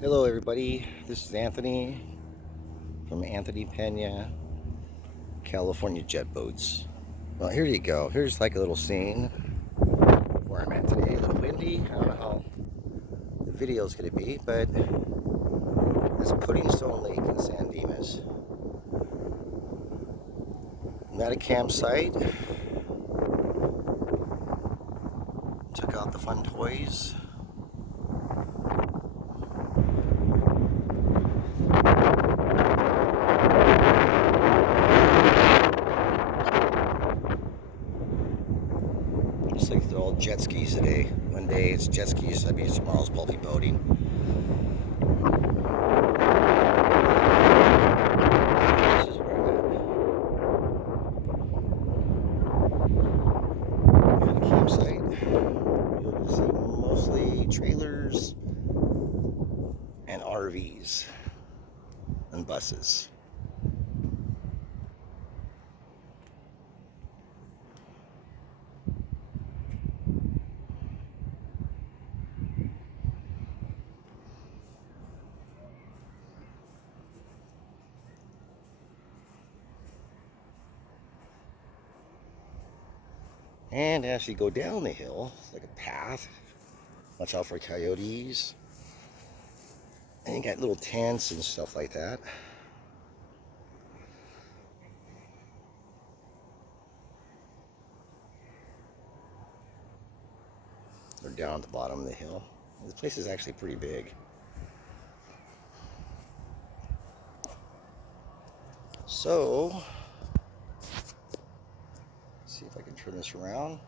Hello, everybody. This is Anthony from Anthony Pena, California Jet Boats. Well, here you go. Here's like a little scene of where I'm at today. A little windy. I don't know how the video is going to be, but it's Pudding Stone Lake in San Dimas. I'm at a campsite. Took out the fun toys. Looks like they're all jet skis today. One day it's jet skis, I mean tomorrow's probably boating. This is where I'm at a campsite. You'll see mostly trailers and RVs and buses. And as you go down the hill, it's like a path. Watch out for coyotes. And you got little tents and stuff like that. They're down at the bottom of the hill. This place is actually pretty big. So, see if I can turn this around.